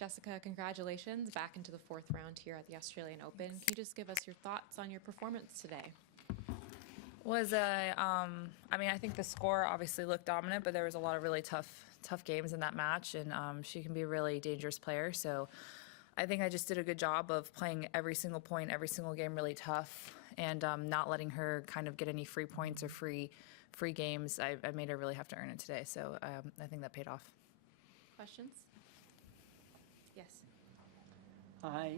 Jessica, congratulations back into the fourth round here at the Australian Open. Can you just give us your thoughts on your performance today? I think the score obviously looked dominant, but there was a lot of really tough games in that match, and she can be a really dangerous player. So I think I just did a good job of playing every single point, every single game really tough, and not letting her kind of get any free points or free games. I made her really have to earn it today, so I think that paid off. Questions? Yes. Hi.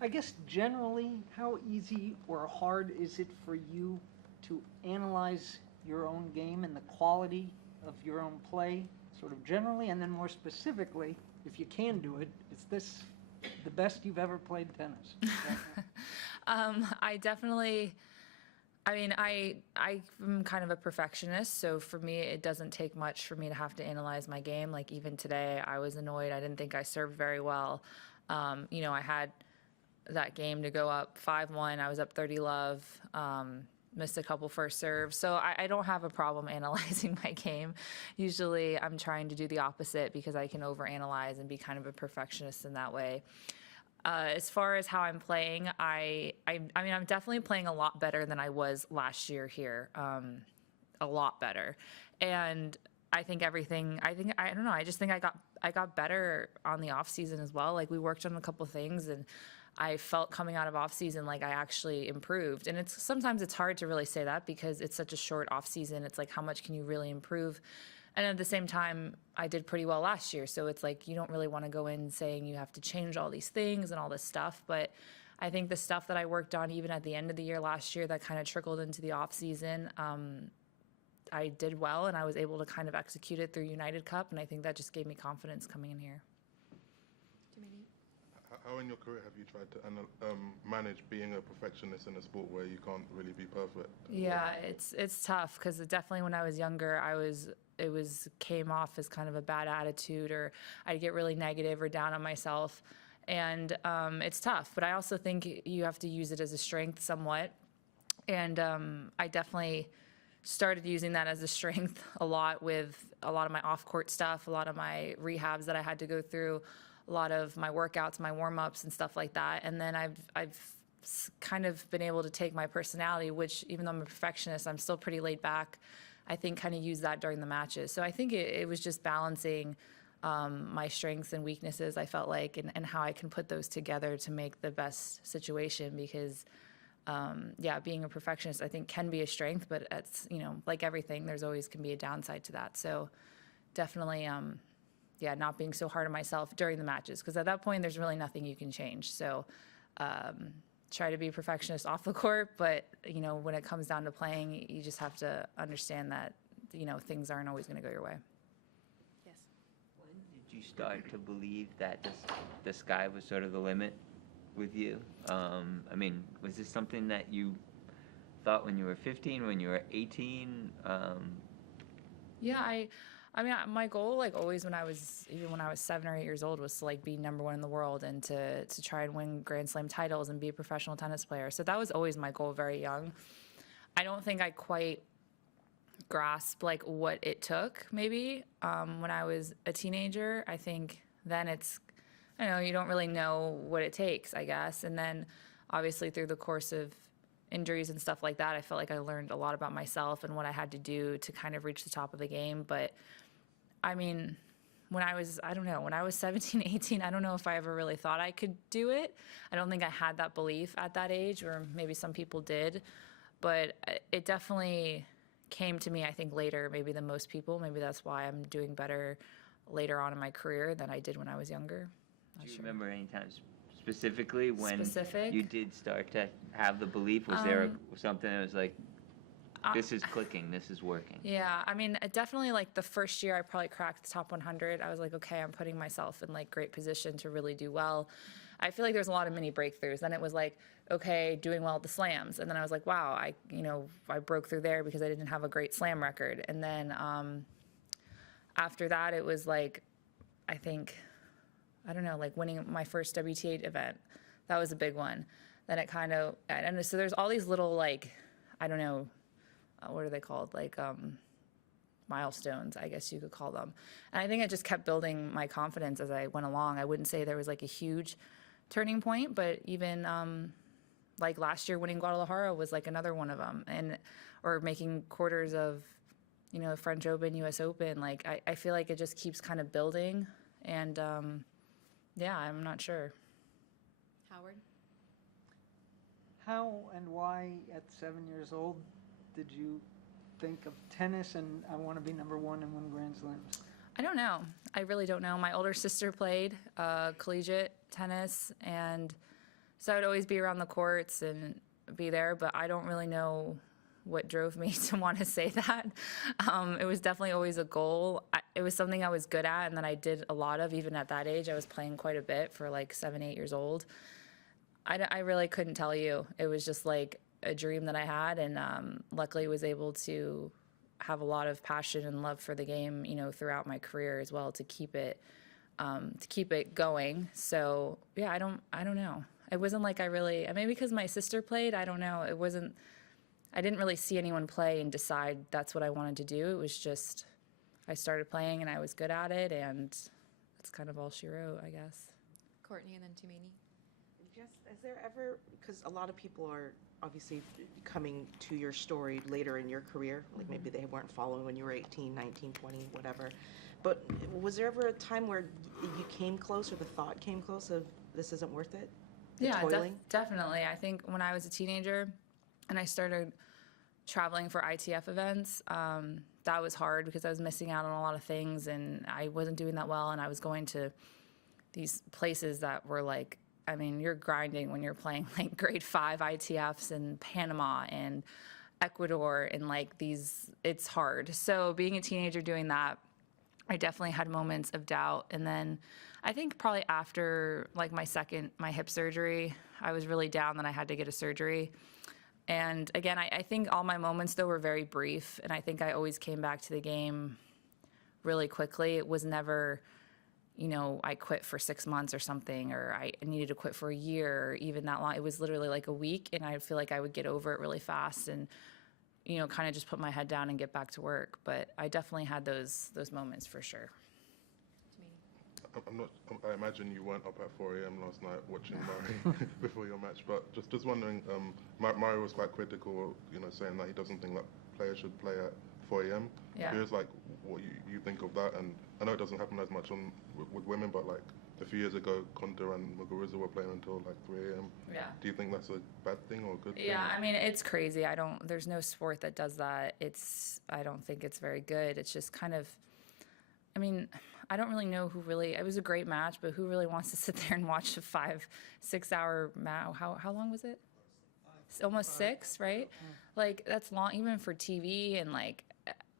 I guess generally, how easy or hard is it for you to analyze your own game and the quality of your own play, sort of generally, and then more specifically, if you can do it, is this the best you've ever played tennis? I'm kind of a perfectionist, so for me, it doesn't take much for me to have to analyze my game. Like even today, I was annoyed. I didn't think I served very well. I had that game to go up 5-1. I was up 30-love, missed a couple first serves. So I don't have a problem analyzing my game. Usually I'm trying to do the opposite because I can overanalyze and be kind of a perfectionist in that way. As far as how I'm playing, I'm definitely playing a lot better than I was last year here, a lot better. And I think I just think I got better on the off season as well. Like we worked on a couple things, and I felt coming out of off season like I actually improved. And sometimes it's hard to really say that because it's such a short off season. It's like how much can you really improve? And at the same time, I did pretty well last year. So it's like you don't really want to go in saying you have to change all these things and all this stuff. But I think the stuff that I worked on even at the end of the year last year that kind of trickled into the off season, I did well, and I was able to kind of execute it through United Cup. And I think that just gave me confidence coming in here. How in your career have you tried to manage being a perfectionist in a sport where you can't really be perfect? Yeah, it's tough because definitely when I was younger, it came off as kind of a bad attitude, or I'd get really negative or down on myself, and it's tough. But I also think you have to use it as a strength somewhat, and I definitely started using that as a strength a lot with a lot of my off-court stuff, a lot of my rehabs that I had to go through, a lot of my workouts, my warm-ups and stuff like that. And then I've kind of been able to take my personality, which even though I'm a perfectionist, I'm still pretty laid back. I think kind of use that during the matches. So I think it was just balancing my strengths and weaknesses, I felt like, and how I can put those together to make the best situation because, being a perfectionist, I think can be a strength, but it's, like everything, there's always can be a downside to that. So definitely, not being so hard on myself during the matches, because at that point, there's really nothing you can change. So try to be a perfectionist off the court, but, when it comes down to playing, you just have to understand that, things aren't always going to go your way. Yes. When did you start to believe that the sky was sort of the limit with you? Was this something that you thought when you were 15, when you were 18? My goal, always when I was 7 or 8 years old, was to be number one in the world and to try and win Grand Slam titles and be a professional tennis player. So that was always my goal very young. I don't think I quite grasped what it took maybe when I was a teenager. I think then you don't really know what it takes, I guess. And then obviously through the course of injuries and stuff like that, I felt like I learned a lot about myself and what I had to do to kind of reach the top of the game. But when I was 17, 18, I don't know if I ever really thought I could do it. I don't think I had that belief at that age, or maybe some people did. But it definitely came to me, I think, later, maybe than most people. Maybe that's why I'm doing better later on in my career than I did when I was younger. Do you remember any times specifically when you did start to have the belief? Was there something that was like, this is clicking, this is working? Yeah, definitely the first year I probably cracked the top 100. I was like, okay, I'm putting myself in great position to really do well. I feel like there's a lot of mini breakthroughs. Then it was like, okay, doing well at the slams. And then I was like, wow, I broke through there because I didn't have a great slam record. And then after that, it was winning my first WTA event. That was a big one. Then it so there's all these little, what are they called? milestones, I guess you could call them. And I think it just kept building my confidence as I went along. I wouldn't say there was like a huge turning point, but even like last year winning Guadalajara was like another one of them, or making quarters of, you know, French Open, US Open. Like I feel like it just keeps kind of building, and yeah, I'm not sure. Howard? How and why at 7 years old did you think of tennis and I want to be number one and win Grand Slams? I don't know. I really don't know. My older sister played collegiate tennis, and so I would always be around the courts and be there, but I don't really know what drove me to want to say that. It was definitely always a goal. It was something I was good at and that I did a lot of. Even at that age, I was playing quite a bit for like 7, 8 years old. I really couldn't tell you. It was just like a dream that I had, and luckily was able to have a lot of passion and love for the game, you know, throughout my career as well, to keep it going. So yeah, I don't know. It wasn't like maybe because my sister played, I don't know. I didn't really see anyone play and decide that's what I wanted to do. It was just, I started playing and I was good at it, and that's kind of all she wrote, I guess. Courtney and then Tumini. Just, is there ever, because a lot of people are obviously coming to your story later in your career, like maybe they weren't following when you were 18, 19, 20, whatever, but was there ever a time where you came close, or the thought came close of this isn't worth it? The Yeah, toiling? definitely. I think when I was a teenager and I started traveling for ITF events, that was hard because I was missing out on a lot of things and I wasn't doing that well, and I was going to these places that were like, I mean, you're grinding when you're playing like grade 5 ITFs in Panama and Ecuador, and like these, it's hard. So being a teenager doing that, I definitely had moments of doubt. And then I think probably after like my hip surgery, I was really down that I had to get a surgery. And again, I think all my moments though were very brief, and I think I always came back to the game really quickly. It was never, you know, I quit for 6 months or something, or I needed to quit for a year, or even that long. It was literally like a week, and I feel like I would get over it really fast and, you know, kind of just put my head down and get back to work. But I definitely had those moments for sure. Tumini. I imagine you weren't up at 4 a.m. last night watching Murray before your match, but just wondering, Murray was quite critical, you know, saying that he doesn't think that players should play at 4 a.m. Yeah. Curious, like, what you think of that, and I know it doesn't happen as much with women, but like a few years ago, Konta and Muguruza were playing until like 3 a.m. Yeah. Do you think that's a bad thing or a good thing? Yeah, I mean, it's crazy. There's no sport that does that. I don't think it's very good. It's just kind of, I mean, I don't really know it was a great match, but who really wants to sit there and watch a 5-6 hour match? How long was it? Almost 6, right? Like, that's long, even for TV, and like,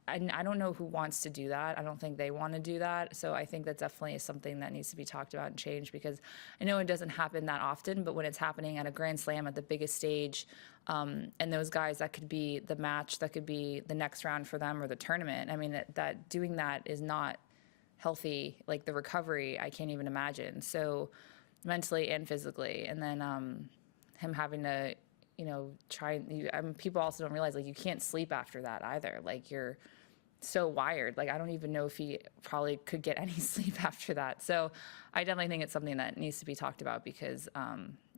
I don't know who wants to do that. I don't think they want to do that. So I think that definitely is something that needs to be talked about and changed, because I know it doesn't happen that often, but when it's happening at a Grand Slam at the biggest stage, and those guys, that could be the match, that could be the next round for them, or the tournament. I mean, that doing that is not healthy. Like, the recovery, I can't even imagine. So mentally and physically. And then him having to, you know, people also don't realize, like, you can't sleep after that either. Like, you're so wired. Like, I don't even know if he probably could get any sleep after that. So I definitely think it's something that needs to be talked about, because,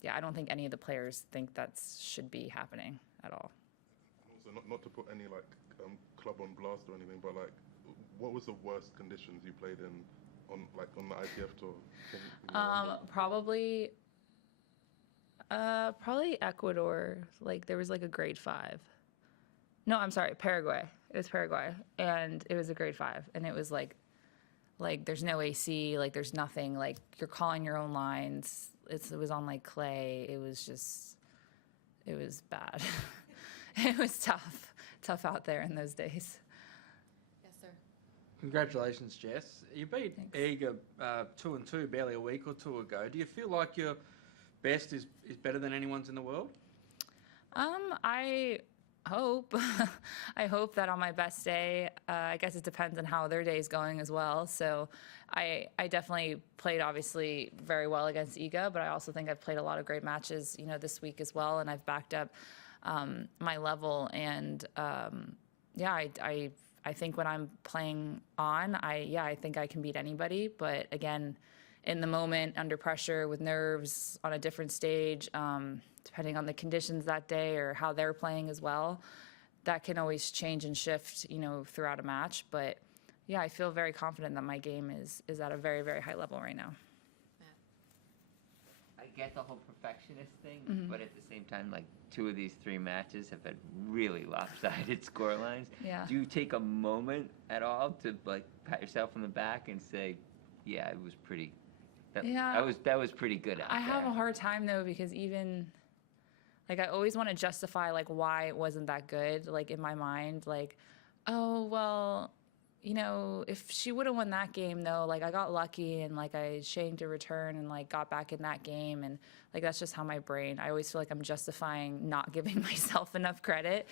yeah, I don't think any of the players think that should be happening at all. Also, not to put any like club on blast or anything, but like, what was the worst conditions you played in on the ITF tour? Can you remember? Probably Ecuador. Like, there was like a grade 5. No, I'm sorry, Paraguay. It was Paraguay, and it was a grade 5, and it was like there's no AC, like there's nothing, like you're calling your own lines. It was on like clay. It was bad. It was tough out there in those days. Yes, sir. Congratulations, Jess. You beat Thanks. Iga 2-2 barely a week or two ago. Do you feel like your best is better than anyone's in the world? I hope. I hope that on my best day, I guess it depends on how their day is going as well. So I definitely played obviously very well against Iga, but I also think I've played a lot of great matches, you know, this week as well, and I've backed up my level. And yeah, I I think when I'm playing on, I think I can beat anybody. But again, in the moment, under pressure, with nerves, on a different stage, depending on the conditions that day or how they're playing as well, that can always change and shift, throughout a match. But yeah, I feel very confident that my game is at a very, very high level right now. I get the whole perfectionist thing, but at the same time, like 2 of these 3 matches have had really lopsided scorelines. Yeah. Do you take a moment at all to like pat yourself on the back and say, "Yeah, it was pretty. That was pretty good out I there." have a hard time though, because even like I always want to justify like why it wasn't that good, like in my mind, like, oh well, if she would have won that game though, like I got lucky and like I shanked a return and like got back in that game, and like that's just how my brain, I always feel like I'm justifying not giving myself enough credit.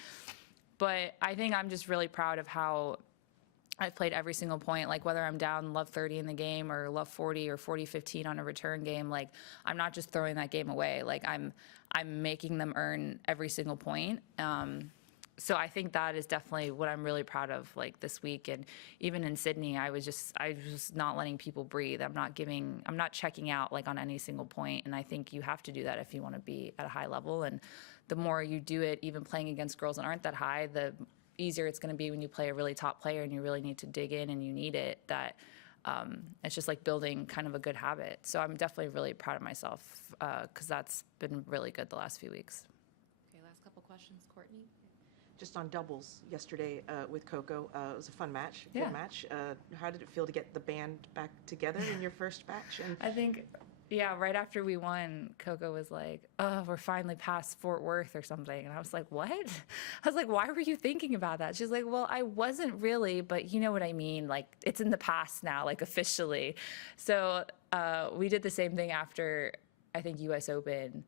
But I think I'm just really proud of how I've played every single point, like whether I'm down love 30 in the game or love 40 or 40-15 on a return game, like I'm not just throwing that game away. Like I'm making them earn every single point. So I think that is definitely what I'm really proud of, like this week. And even in Sydney, I was just not letting people breathe. I'm not checking out like on any single point. And I think you have to do that if you want to be at a high level. And the more you do it, even playing against girls that aren't that high, the easier it's going to be when you play a really top player and you really need to dig in and you need it. That it's just like building kind of a good habit. So I'm definitely really proud of myself because that's been really good the last few weeks. Okay, last couple questions, Courtney. Just on doubles yesterday with Coco, it was a fun match, Yeah. good match. How did it feel to get the band back together in your first match? And I think, yeah, right after we won, Coco was like, oh, we're finally past Fort Worth or something. And I was like, what? I was like, why were you thinking about that? She's like, well, I wasn't really, but you know what I mean? Like, it's in the past now, like officially. So we did the same thing after, I think, US Open.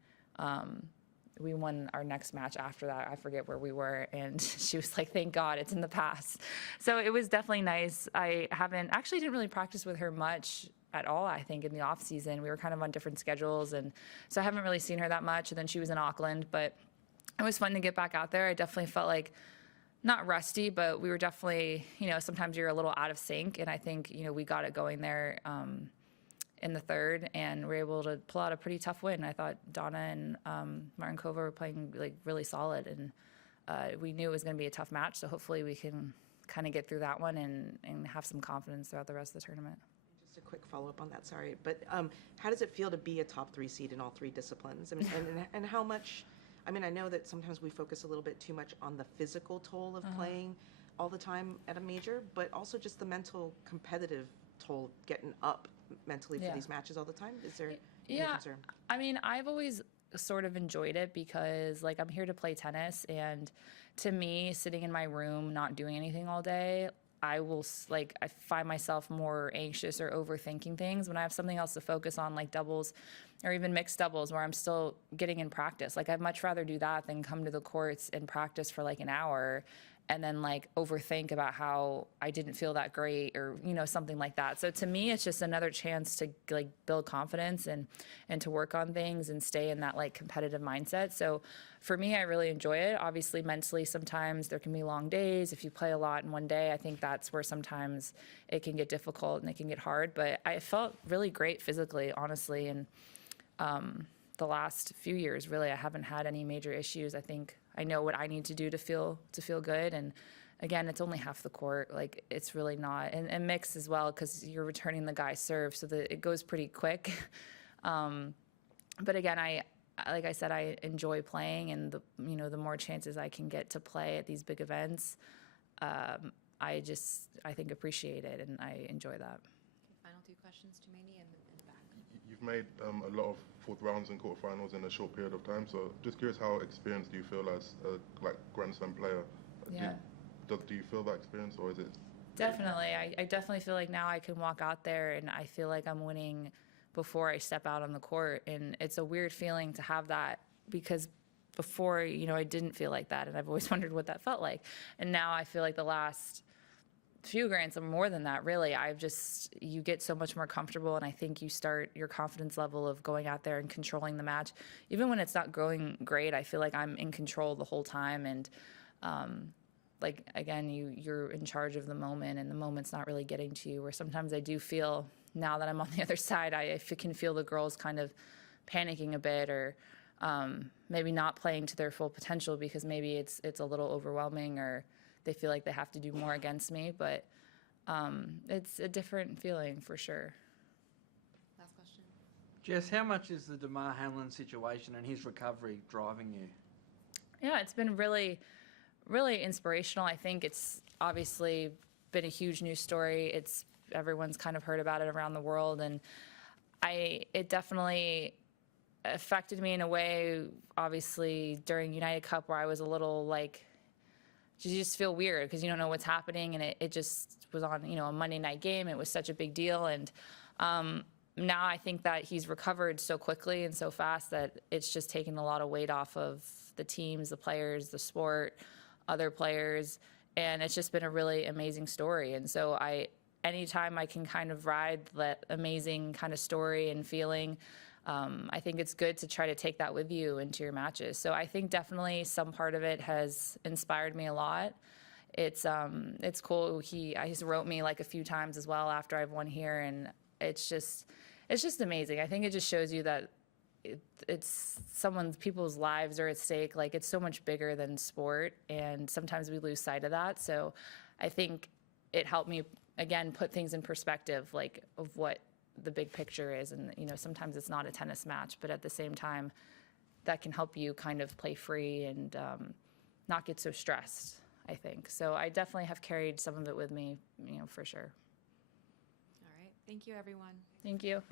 We won our next match after that. I forget where we were. And she was like, thank God it's in the past. So it was definitely nice. I didn't really practice with her much at all, I think, in the off season. We were kind of on different schedules. And so I haven't really seen her that much. And then she was in Auckland, but it was fun to get back out there. I definitely felt like not rusty, but we were definitely, sometimes you're a little out of sync. And I think, we got it going there in the third, and we were able to pull out a pretty tough win. I thought Donna and Martinkova were playing like really solid, and we knew it was going to be a tough match. So hopefully we can kind of get through that one and have some confidence throughout the rest of the tournament. just a quick follow-up on that, sorry, but how does it feel to be a top 3 seed in all 3 disciplines? And how much, I know that sometimes we focus a little bit too much on the physical toll of playing all the time at a major, but also just the mental competitive toll getting up mentally for these matches all the time? Is there any concern? I've always sort of enjoyed it because like I'm here to play tennis, and to me, sitting in my room not doing anything all day, I find myself more anxious or overthinking things when I have something else to focus on, like doubles or even mixed doubles where I'm still getting in practice. Like I'd much rather do that than come to the courts and practice for like an hour and then like overthink about how I didn't feel that great or, something like that. So to me, it's just another chance to like build confidence and to work on things and stay in that like competitive mindset. So for me, I really enjoy it. Obviously, mentally, sometimes there can be long days. If you play a lot in one day, I think that's where sometimes it can get difficult and it can get hard. But I felt really great physically, honestly. And the last few years, really, I haven't had any major issues. I think I know what I need to do to feel good. And again, it's only half the court. Like it's really not, and mixed as well because you're returning the guy's serve, so that it goes pretty quick. But again, like I said, I enjoy playing, and the more chances I can get to play at these big events, I think appreciate it, and I enjoy that. Okay, final 2 questions, Jermaine, in the back. You've made a lot of fourth rounds and quarterfinals in a short period of time. So just curious, how experienced do you feel as a Grand Slam player? Yeah. Do you feel that experience, or is it? Definitely. I definitely feel like now I can walk out there and I feel like I'm winning before I step out on the court. And it's a weird feeling to have that because before, I didn't feel like that. And I've always wondered what that felt like. And now I feel like the last few Grand Slams, more than that, really. You get so much more comfortable, and I think you start your confidence level of going out there and controlling the match. Even when it's not going great, I feel like I'm in control the whole time, and like, again, you're in charge of the moment, and the moment's not really getting to you. Where sometimes I do feel, now that I'm on the other side, I can feel the girls kind of panicking a bit, or maybe not playing to their full potential because maybe it's a little overwhelming, or they feel like they have to do more against me. But it's a different feeling for sure. Last question. Jess, how much is the Damar Hamlin situation and his recovery driving you? Yeah, it's been really, really inspirational. I think it's obviously been a huge news story. Everyone's kind of heard about it around the world, and it definitely affected me in a way, obviously, during United Cup, where I was a little like, you just feel weird because you don't know what's happening, and it just was on, a Monday night game. It was such a big deal, and now I think that he's recovered so quickly and so fast that it's just taken a lot of weight off of the teams, the players, the sport, other players, and it's just been a really amazing story. And so anytime I can kind of ride that amazing kind of story and feeling, I think it's good to try to take that with you into your matches. So I think definitely some part of it has inspired me a lot. It's cool. He's wrote me like a few times as well after I've won here, and it's just amazing. I think it just shows you that people's lives are at stake. Like, it's so much bigger than sport, and sometimes we lose sight of that. So I think it helped me, again, put things in perspective, like, of what the big picture is. And, sometimes it's not a tennis match, but at the same time, that can help you kind of play free and not get so stressed, I think. So I definitely have carried some of it with me, for sure. All right. Thank you, everyone. Thank you.